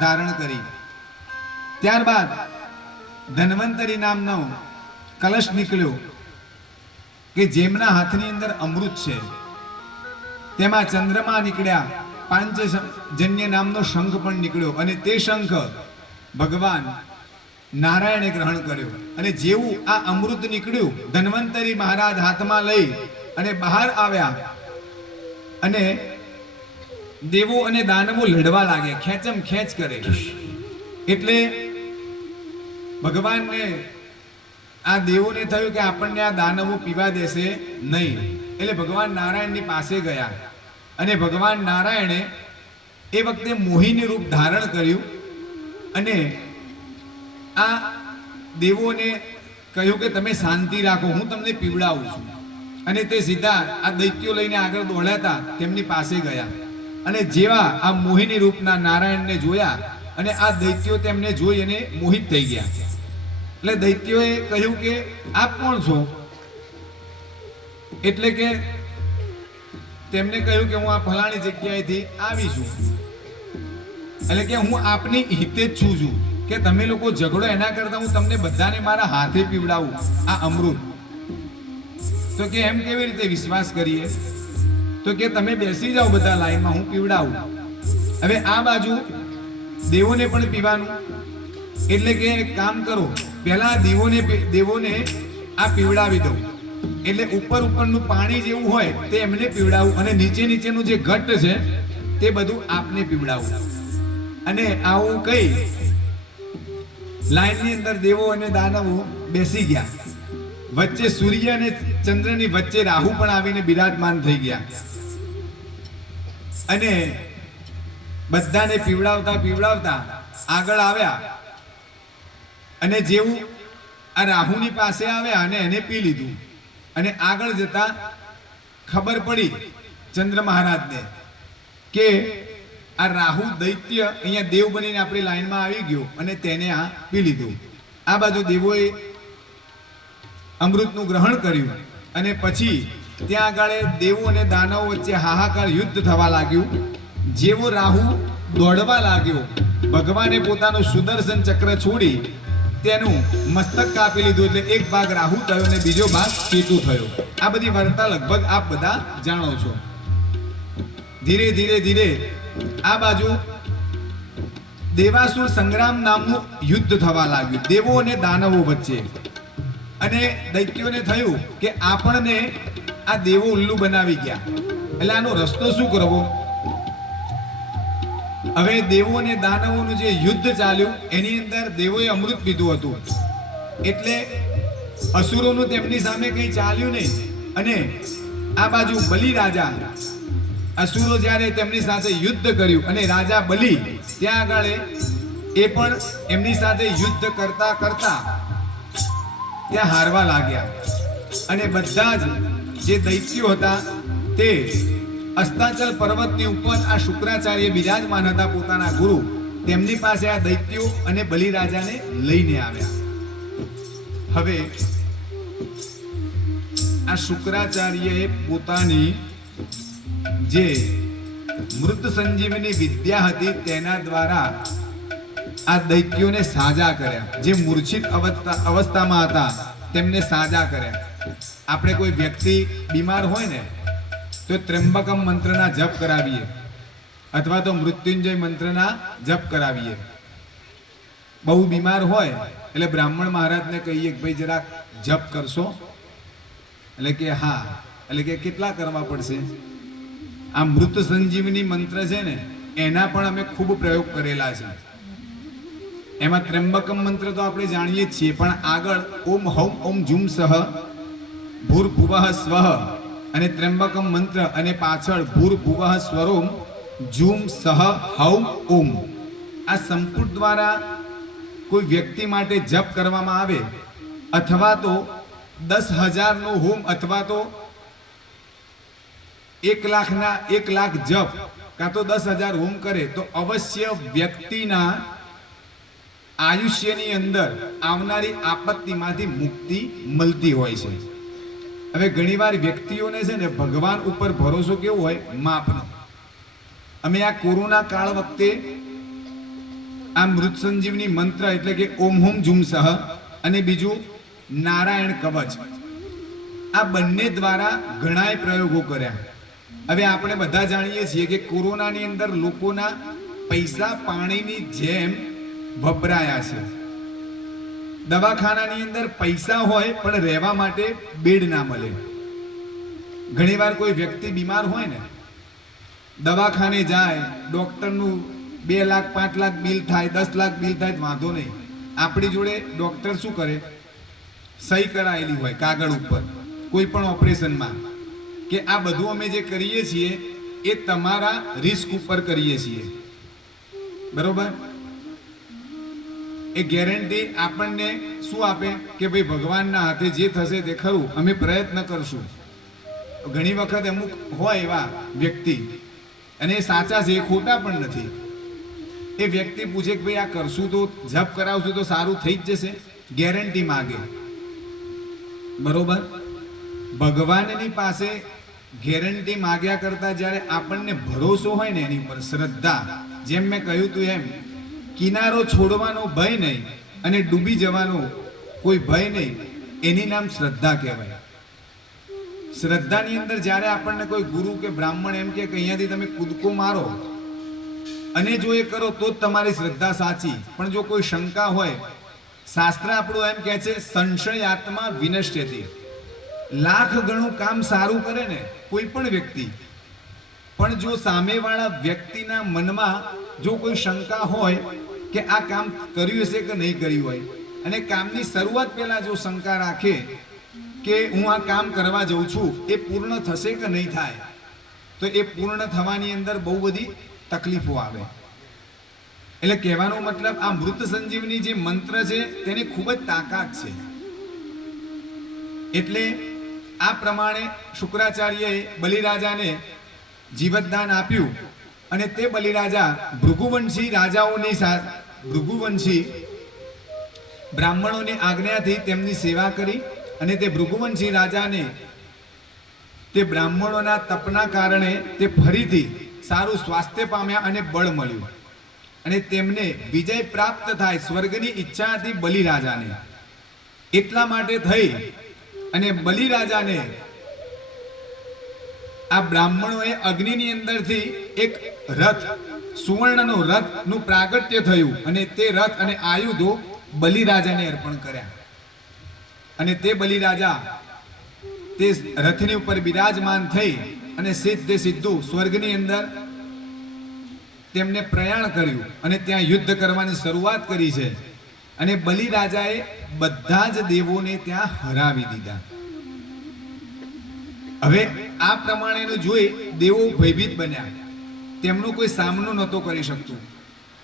ધારણ કરી. ત્યારબાદ ધન્વંતરી નામનો કલશ નીકળ્યો કે જેમના હાથની અંદર અમૃત છે. તેમાં ચંદ્રમા નીકળ્યા પાંચજન્ય નામનો શંખ પણ નીકળ્યો અને તે શંખ ભગવાન નારાયણે ગ્રહણ કર્યો અને જેવું આ અમૃત નીકળ્યું, ધન્વંતરી મહારાજ હાથમાં લઈ અને બહાર આવ્યા અને દેવો અને દાનવો લડવા લાગે, ખેંચમ ખેંચ કરે. એટલે ભગવાનને આ દેવોને થયું કે આપણને આ દાનવો પીવા દેશે નહીં. એટલે ભગવાન નારાયણની પાસે ગયા અને ભગવાન નારાયણે એ વખતે મોહિની રૂપ ધારણ કર્યું અને આ દેવોને કહ્યું કે તમે શાંતિ રાખો, હું તમને પીવડાવું છું. અને તે સીધા આ દૈત્યો લઈને આગળ દોડ્યા તેમની પાસે ગયા. અને જેવા આ મોહિની રૂપના નારાયણને જોયા અને આ દૈત્યો તેમને જોઈ અને મોહિત થઈ ગયા. એટલે દૈત્યોએ કહ્યું કે, આપ કોણ છો? એટલે કે તેમને કહ્યું કે, હું આ ફલાણી જગ્યાએથી આવી છું. એટલે કે, હું આપની હિતે જ છું છું. કે તમે લોકો ઝઘડો એના કરતા હું તમને બધાને મારા હાથે પીવડાવું આ અમૃત. તો કે, એમ કેવી રીતે વિશ્વાસ કરીએ? તો કે તમે બેસી જાઓ બધા લાઈનમાં, હું પીવડાવું. હવે આ બાજુ દેવોને પણ પીવાનું. એટલે કે કામ કરો, પહેલા દેવોને દેવોને આ પીવડાવી દઉં એટલે ઉપર ઉપરનું પાણી જેવું હોય તે એમને પીવડાવું. અને નીચે નીચેનું જે ઘટ્ટ છે, તે બધું આપને પીવડાવું. અને આવું કઈ, લાઈનની અંદર દેવો અને દાનવો બેસી ગયા. વચ્ચે સૂર્ય અને ચંદ્રની વચ્ચે રાહુ પણ આવીને બિરાજમાન થઈ ગયા. અને બધાને પીવડાવતા પીવડાવતા આગળ આવ્યા અને જેવું આ રાહુની પાસે આવ્યા અને એને પી લીધું. અને આગળ જતા ખબર પડી ચંદ્ર મહારાજને કે આ રાહુ દૈત્ય અહીંયા દેવ બનીને આપણી લાઈનમાં આવી ગયો અને તેને આ પી લીધું. આ બાજુ દેવોએ અમૃતનું ગ્રહણ કર્યું અને પછી ત્યાં આગળ દેવો અને દાનવ વચ્ચે હાહાકાર યુદ્ધ થવા લાગ્યું. જેવો રાહુ દોડવા લાગ્યો, ભગવાને પોતાનું સુદર્શન ચક્ર છોડી તેનું મસ્તક કાપી લીધું એટલે એક ભાગ રાહુ થયો અને બીજો ભાગ કેતુ થયો. આ બધી વાર્તા લગભગ આપ બધા જાણો છો. ધીરે ધીરે ધીરે આ બાજુ દેવાસુર સંગ્રામ નામનું યુદ્ધ થવા લાગ્યું, દેવો અને દાનવો વચ્ચે. અને દૈત્યોને થયું કે આપણને આ દેવો ઉલ્લુ બનાવી ગયા. એટલે આનો રસ્તો શું કરવો? હવે દેવો અને દાનવોનું જે યુદ્ધ ચાલ્યું, એની અંદર દેવોએ અમૃત પીધું હતું. એટલે અસુરોનું તેમની સામે કંઈ ચાલ્યું નહીં. અને આ બાજુ બલિ રાજા, અસુરો જ્યારે તેમની સાથે યુદ્ધ કર્યું, અને રાજા બલિ ત્યાં આગળ એ પણ એમની સાથે યુદ્ધ કરતા કરતા ત્યાં હારવા લાગ્યા. અને બધા જ જે દૈત્યો હતા, તે અસ્તાચલ પર્વતની ઉપર આ શુક્રાચાર્ય બિરાજમાન હતા પોતાના ગુરુ. તેમની પાસે આ દૈત્યો અને બલિરાજાને લઈને આવ્યા. હવે આ શુક્રાચાર્યએ પોતાની જે મૃત સંજીવની વિદ્યા હતી તેના દ્વારા આ દૈત્યોને સાજા કર્યા. જે મૂર્છિત અવસ્થા અવસ્થામાં હતા, તેમને સાજા કર્યા. આપણે કોઈ વ્યક્તિ બીમાર હોય ને, તો ત્રંબકમ મંત્રના જપ કરાવીએ. અથવા તો મૃત્યુંજય મંત્રના જપ કરાવીએ. બહુ બીમાર હોય, એટલે બ્રાહ્મણ મહારાજને કહીએ કે, ભાઈ જરાક જપ કરશો? એટલે કે, હા. એટલે કે, કેટલા કરવા પડશે? આ મૃત સંજીવની મંત્ર છે ને, એના પણ અમે ખૂબ પ્રયોગ કરેલા છે. એમાં ત્રંબકમ મંત્ર તો આપણે જાણીએ જ છીએ, પણ આગળ ઓમ હૌમ ઓમ ઝુમ સહ ભૂર સ્વ અને ત્રંબકમ મંત્ર અને પાછળ ભૂર ભુવઃ સ્વરોમ ઝુમ સહ હૌમ ઓમ આ સંપુટ દ્વારા કોઈ વ્યક્તિ માટે જપ કરવામાં આવે અથવા તો દસ હજારનો હોમ અથવા તો એક લાખના એક લાખ જપ કાં તો દસ હજાર હોમ કરે તો અવશ્ય વ્યક્તિના આયુષ્યની અંદર આવનારી આપત્તિમાંથી મુક્તિ મળતી હોય છે. હવે ઘણીવાર વ્યક્તિઓને છે ને ભગવાન ઉપર ભરોસો કેવો હોય માપનો અમે આ કોરોના કાળ વખતે આ મૃત સંજીવની મંત્ર એટલે કે ઓમ હોમ ઝુમ સહ અને બીજું નારાયણ કવચ, આ બંને દ્વારા ઘણાય પ્રયોગો કર્યા. હવે આપણે બધા જાણીએ છીએ કે કોરોનાની અંદર લોકોના પૈસા પાણીની જેમ વપરાયા છે. દવાખાનાની અંદર પૈસા હોય, પણ રહેવા માટે બેડ ના મળે. ઘણીવાર કોઈ વ્યક્તિ બીમાર હોય ને, દવાખાને જાય, ડોક્ટરનું બે લાખ, પાંચ લાખ બિલ થાય, દસ લાખ બિલ થાય વાંધો નહીં. આપણી જોડે ડૉક્ટર શું કરે? સહી કરાયેલી હોય, કાગળ ઉપર, કોઈ પણ ઓપરેશનમાં, કે આ બધું અમે જે કરીએ છીએ, એ તમારા રિસ્ક ઉપર કરીએ છીએ. બરોબર? એ ગેરંટી આપણને શું આપે? કે ભાઈ ભગવાનના હાથે જે થશે તે ખરું અમે પ્રયત્ન કરશું. ઘણી વખત અમુક હોય એવા વ્યક્તિ, અને એ સાચા છે, એ ખોટા પણ નથી. એ વ્યક્તિ પૂછે કે ભાઈ આ કરશું તો, જપ કરાવશું તો સારું થઈ જ જશે? ગેરંટી માગે. બરોબર? ભગવાનની પાસે ગેરંટી માગ્યા કરતા જ્યારે આપણને ભરોસો હોય ને એની પર, શ્રદ્ધા, જેમ મેં કહ્યું તું એમ કિનારો છોડવાનો ભય નહીં અને ડૂબી જવાનો કોઈ ભય નહીં, એની નામ શ્રદ્ધા કહેવાય. શ્રદ્ધાની અંદર જ્યારે આપણને કોઈ ગુરુ કે બ્રાહ્મણ એમ કે અહીંયાથી તમે કૂદકો મારો, અને જો એ કરો તો જ તમારી શ્રદ્ધા સાચી. પણ જો કોઈ શંકા હોય, શાસ્ત્ર આપણું એમ કહે છે, સંશય આત્મા વિનશ્યતી. લાખ ગણું કામ સારું કરે ને કોઈ પણ વ્યક્તિ. પણ જો સામેવાળા વ્યક્તિના મનમાં જો કોઈ શંકા હોય કે આ કામ કર્યું હશે કે નહીં કર્યું હોય, અને કામની શરૂઆત પહેલાં જો શંકા રાખે કે હું આ કામ કરવા જઉં છું, એ પૂર્ણ થશે કે નહીં થાય, તો એ પૂર્ણ થવાની અંદર બહુ બધી તકલીફો આવે. એટલે કહેવાનો મતલબ આ મૃત સંજીવની જે મંત્ર છે, તેની ખૂબ જ તાકાત છે. એટલે આ પ્રમાણે શુક્રાચાર્યએ બલિરાજાને જીવતદાન આપ્યું. અને તે બલિરાજા ભૃગુવંશી રાજાઓની ભૃગુવંશી બ્રાહ્મણોની આજ્ઞાથી તેમની સેવા કરી અને તે ભૃગુવંશી રાજાને તે બ્રાહ્મણોના તપના કારણે તે ફરીથી સારું સ્વાસ્થ્ય પામ્યા અને બળ મળ્યું. અને તેમને વિજય પ્રાપ્ત થાય સ્વર્ગની ઈચ્છા હતી બલિરાજાને. એટલા માટે થઈ અને બલિરાજાને આ બ્રાહ્મણોએ અગ્નિની અંદરથી એક રથ, સુવર્ણનો રથનું પ્રાગટ્ય થયું અને તે રથ અને આયુધો બલિરાજાને અર્પણ કર્યા. અને તે બલિરાજા તે રથની ઉપર બિરાજમાન થઈ અને સીધે સીધું સ્વર્ગની અંદર તેમને પ્રયાણ કર્યું અને ત્યાં યુદ્ધ કરવાની શરૂઆત કરી છે. અને બલિરાજાએ બધા જ દેવોને ત્યાં હરાવી દીધા. હવે આ પ્રમાણેનું જોઈ દેવો ભયભીત બન્યા. તેમનો કોઈ સામનો નહોતો કરી શકતું.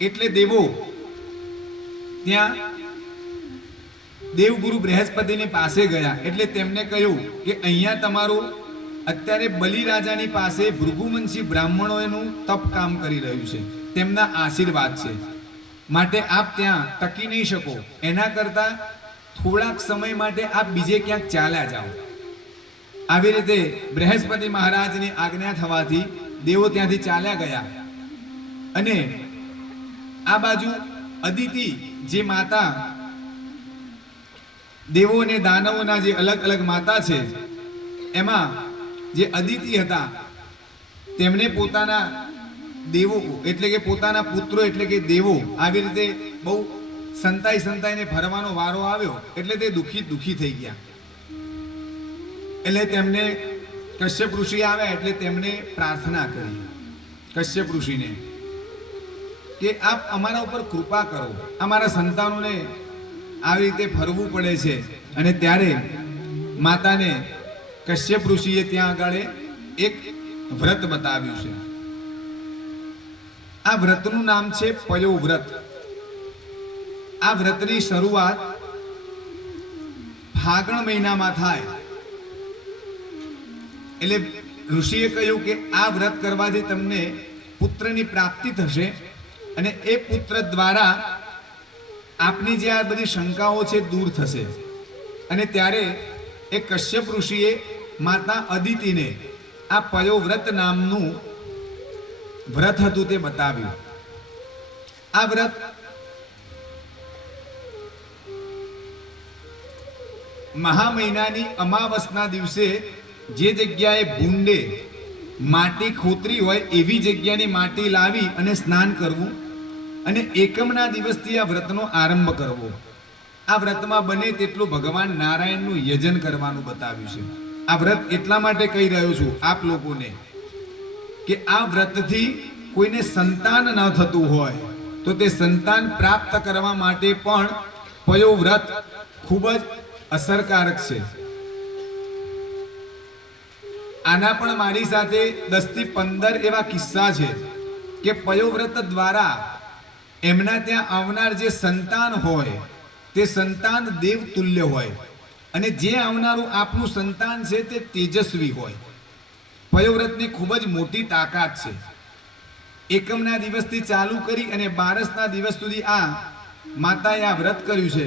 એટલે દેવો ત્યાં દેવગુરુ બૃહસ્પતિની પાસે ગયા. એટલે તેમને કહ્યું કે અહીંયા તમારું અત્યારે બલિરાજાની પાસે ભૃગુવંશી બ્રાહ્મણોનું તપ કામ કરી રહ્યું છે. તેમના આશીર્વાદ છે. માટે આપ ત્યાં ટકી નહીં શકો. એના કરતાં થોડાક સમય માટે આપ બીજે ક્યાંક ચાલ્યા જાઓ. આવી રીતે બૃહસ્પતિ મહારાજની આજ્ઞા થવાથી દેવો ત્યાંથી ચાલ્યા ગયા. અને આ બાજુ અદિતિ જે માતા દેવો અને દાનવોના જે અલગ અલગ માતા છે, એમાં જે અદિતિ હતા તેમણે પોતાના દેવો, એટલે કે પોતાના પુત્રો, એટલે કે દેવો, આવી રીતે બહુ સંતાઈ સંતાઈને ફરવાનો વારો આવ્યો, એટલે તે દુઃખી દુઃખી થઈ ગયા. એટલે તેમને કશ્યપ ઋષિ આવ્યા એટલે તેમણે પ્રાર્થના કરી. કશ્યપ ઋષિને કે આપ અમારા ઉપર કૃપા કરો. અમારા સંતાનોને આવી રીતે ફરવું પડે છે અને ત્યારે માતાને કશ્યપ ઋષિએ ત્યાં આગળ એક વ્રત બતાવ્યું છે. આ વ્રતનું નામ છે પયો વ્રત આ વ્રતની શરૂઆત ફાગણ મહિનામાં થાય. એટલે ઋષિએ કહ્યું કે આ વ્રત કરવાથી તમને પુત્રની પ્રાપ્તિ થશે અને એ પુત્ર દ્વારા આપની જે આ બધી શંકાઓ છે દૂર થશે. અને ત્યારે એ કશ્યપ ઋષિએ માતા અદિતિને આ પયોવ્રત નામનું વ્રત હતું તે બતાવ્યું. આ વ્રત મહા મહિનાની અમાવસના દિવસે જે જગ્યાએ ભૂંડે માટી ખોતરી હોય એવી જગ્યાની માટી લાવી અને સ્નાન કરવું અને એકમના દિવસથી આ વ્રતનો આરંભ કરવો. આ વ્રતમાં બને તેટલું ભગવાન નારાયણનું યજન કરવાનું બતાવ્યું છે. આ વ્રત એટલા માટે કહી રહ્યો છું આપ લોકોને કે આ વ્રતથી કોઈને સંતાન ન થતું હોય તો તે સંતાન પ્રાપ્ત કરવા માટે પણ પયો વ્રત ખૂબ જ અસરકારક છે. આના પણ મારી સાથે દસથી પંદર એવા કિસ્સા છે કે પયોવ્રત દ્વારા એમના ત્યાં આવનાર જે સંતાન હોય, તે સંતાન દેવ તુલ્ય હોય અને જે આવનારું આપનું સંતાન છે તે તેજસ્વી હોય. પયોવ્રતની ખૂબ જ મોટી તાકાત છે. એકમના દિવસથી ચાલુ કરી અને બારસના દિવસ સુધી આ માતાએ આ વ્રત કર્યું છે.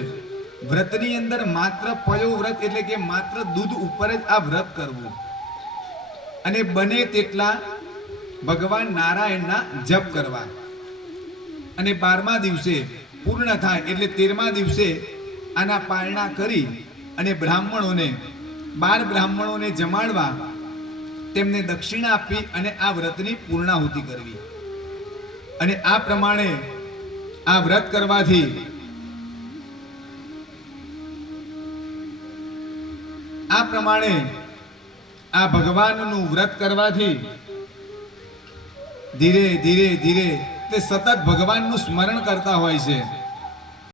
વ્રતની અંદર માત્ર પયોવ્રત એટલે કે માત્ર દૂધ ઉપર જ આ વ્રત કરવું. અને બને તેટલા ભગવાન નારાયણના જપ કરવા. અને બારમા દિવસે પૂર્ણ થાય એટલે તેરમા દિવસે આના પારણા કરી અને બ્રાહ્મણોને, બાર બ્રાહ્મણોને જમાડવા તેમને દક્ષિણા આપી અને આ વ્રતની પૂર્ણાહુતિ કરવી. અને આ પ્રમાણે આ વ્રત કરવાથી આ પ્રમાણે આ ભગવાનનું વ્રત કરવાથી ધીરે ધીરે ધીરે તે સતત ભગવાનનું સ્મરણ કરતા હોય છે.